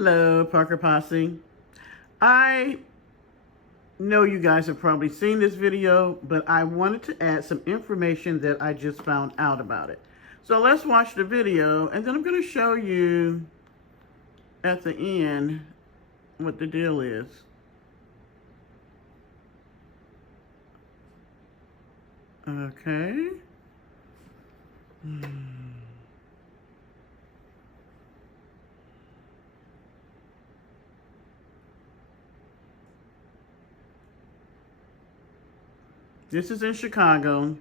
Hello, Parker Posse. I know you guys have probably seen this video, but I wanted to add some information that I just found out about it. So let's watch the video, and then I'm going to show you at the end what the deal is. Okay. This is in Chicago.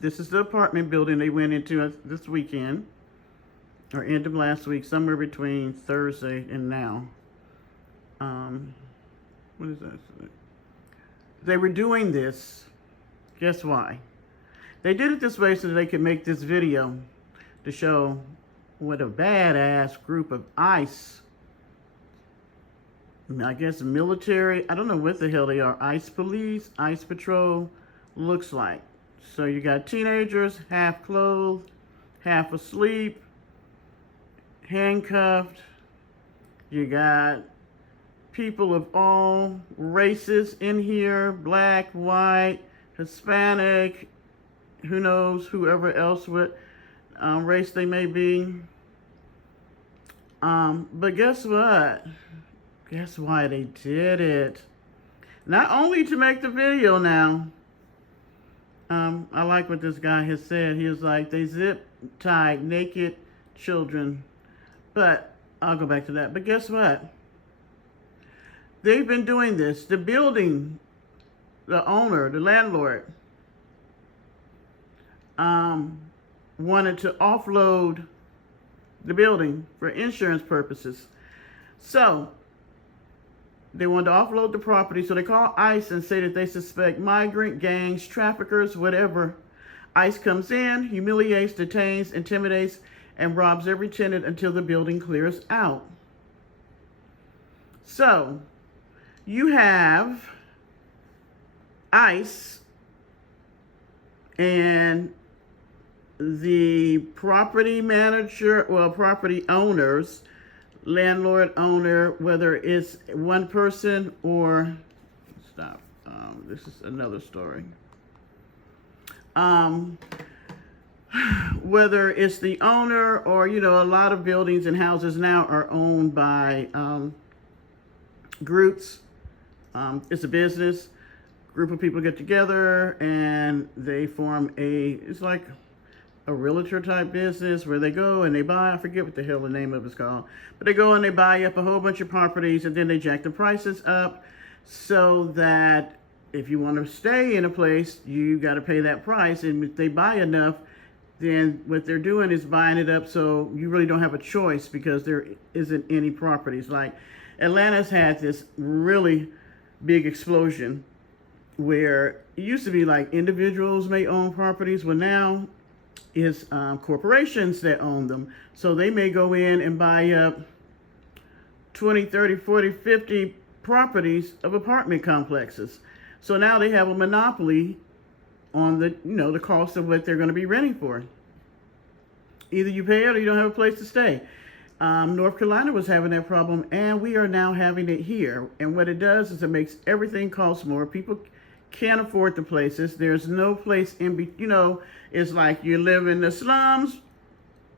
This is the apartment building they went into this weekend, or end of last week, somewhere between Thursday and now. What is that? They were doing this. Guess why? They did it this way so that they could make this video to show what a badass group of ICE, I guess military, I don't know what the hell they are, ICE police, ICE patrol looks like. So you got teenagers, half clothed, half asleep, handcuffed. You got people of all races in here, black, white, Hispanic, who knows, whoever else, what race they may be. But guess what? Guess why they did it? Not only to make the video now. I like what this guy has said. He was like, they zip tied naked children. But I'll go back to that. But guess what? They've been doing this. The building, the owner, the landlord, wanted to offload the building for insurance purposes. So they wanted to offload the property, so they call ICE and say that they suspect migrant gangs, traffickers, whatever. ICE comes in, humiliates, detains, intimidates, and robs every tenant until the building clears out. So you have ICE and the property manager, well, property owners, landlord, owner, whether it's one person or, stop, this is another story. Whether it's the owner or, you know, a lot of buildings and houses now are owned by groups. It's a business. Group of people get together and they form it's like a realtor type business where they go and they buy, I forget what the hell the name of it's called, but they go and they buy up a whole bunch of properties and then they jack the prices up so that if you want to stay in a place, you got to pay that price. And if they buy enough, then what they're doing is buying it up so you really don't have a choice because there isn't any properties. Like Atlanta's had this really big explosion where it used to be like individuals may own properties. Well, now is corporations that own them. So they may go in and buy up 20, 30, 40, 50 properties of apartment complexes. So now they have a monopoly on the, you know, the cost of what they're going to be renting for. Either you pay it or you don't have a place to stay. North Carolina was having that problem, and we are now having it here. And what it does is it makes everything cost more. People can't afford the places. There's no place you know, it's like you live in the slums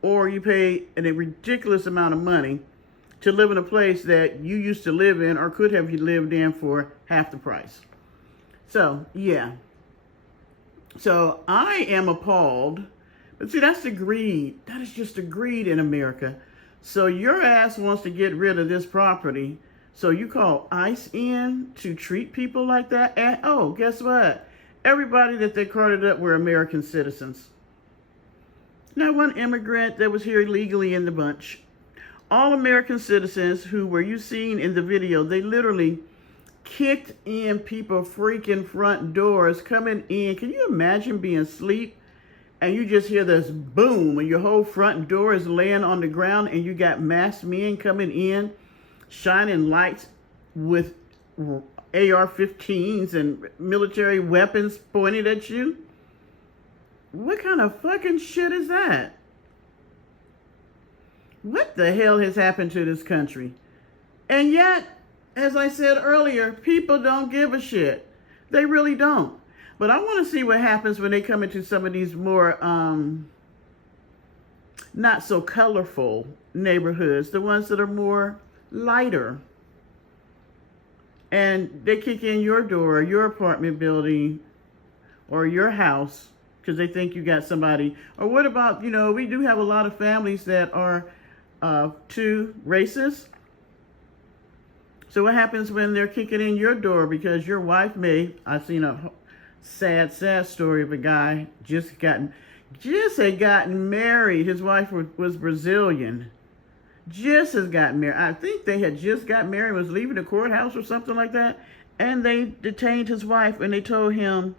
or you pay a ridiculous amount of money to live in a place that you used to live in or could have lived in for half the price. So, yeah. So I am appalled. But see, that's the greed. That is just the greed in America. So your ass wants to get rid of this property. So you call ICE in to treat people like that? And oh, guess what? Everybody that they carted up were American citizens. Not one immigrant that was here illegally in the bunch. All American citizens who were you seen in the video, they literally kicked in people freaking front doors coming in. Can you imagine being asleep and you just hear this boom and your whole front door is laying on the ground and you got masked men coming in, shining lights with AR-15s and military weapons pointed at you? What kind of fucking shit is that? What the hell has happened to this country? And yet, as I said earlier, people don't give a shit. They really don't. But I want to see what happens when they come into some of these more not so colorful neighborhoods, the ones that are more lighter. And they kick in your door, your apartment building, or your house because they think you got somebody. Or what about, we do have a lot of families that are two races. So what happens when they're kicking in your door because your wife I've seen a sad story of a guy just had gotten married. His wife was Brazilian. Just has gotten married. I think they had just got married, was leaving the courthouse or something like that. And they detained his wife and they told him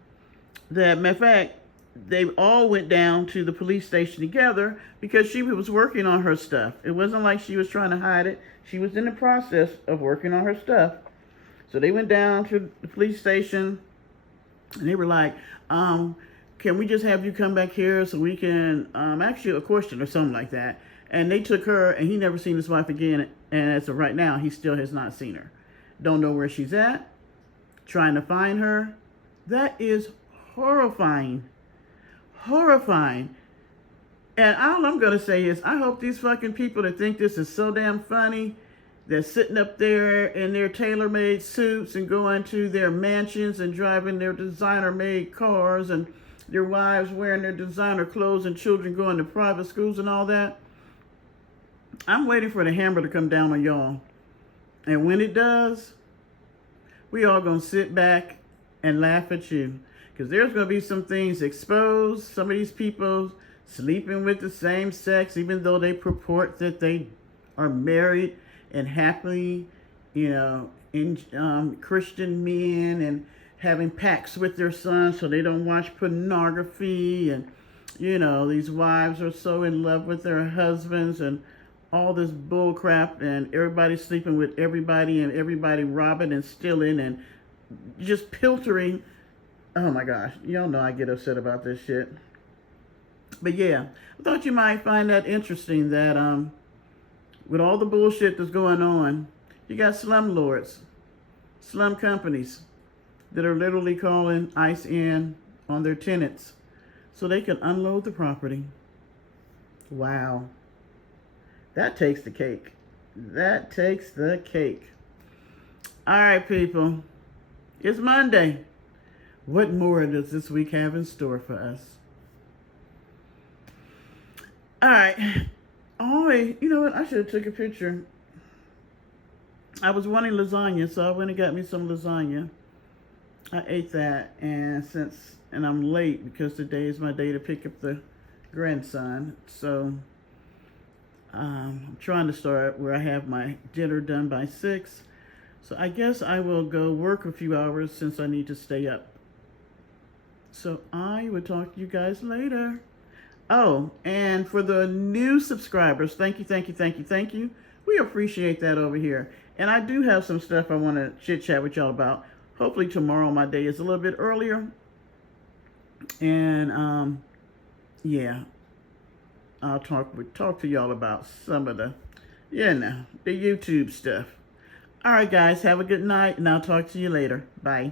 that, matter of fact, they all went down to the police station together because she was working on her stuff. It wasn't like she was trying to hide it. She was in the process of working on her stuff. So they went down to the police station and they were like, can we just have you come back here so we can ask you a question or something like that? And they took her and he never seen his wife again. And as of right now, he still has not seen her. Don't know where she's at. Trying to find her. That is horrifying. Horrifying. And all I'm going to say is I hope these fucking people that think this is so damn funny, they're sitting up there in their tailor-made suits and going to their mansions and driving their designer-made cars and their wives wearing their designer clothes and children going to private schools and all that. I'm waiting for the hammer to come down on y'all. And when it does, we all going to sit back and laugh at you. Because there's going to be some things exposed. Some of these people sleeping with the same sex, even though they purport that they are married and happily, in Christian men and having pacts with their sons so they don't watch pornography. And, these wives are so in love with their husbands and all this bull crap, and everybody sleeping with everybody and everybody robbing and stealing and just pilfering. Oh my gosh, y'all know I get upset about this shit. But yeah, I thought you might find that interesting that with all the bullshit that's going on, you got slumlords, slum companies that are literally calling ICE in on their tenants so they can unload the property. Wow. That takes the cake. That takes the cake. All right, people. It's Monday. What more does this week have in store for us? All right. Oh, you know what? I should have took a picture. I was wanting lasagna, so I went and got me some lasagna. I ate that, and I'm late because today is my day to pick up the grandson. So I'm trying to start where I have my dinner done by 6. So I guess I will go work a few hours since I need to stay up. So I will talk to you guys later. Oh, and for the new subscribers, thank you. We appreciate that over here. And I do have some stuff I want to chit-chat with y'all about. Hopefully tomorrow my day is a little bit earlier. And yeah. I'll talk to y'all about some of the YouTube stuff. All right, guys, have a good night, and I'll talk to you later. Bye.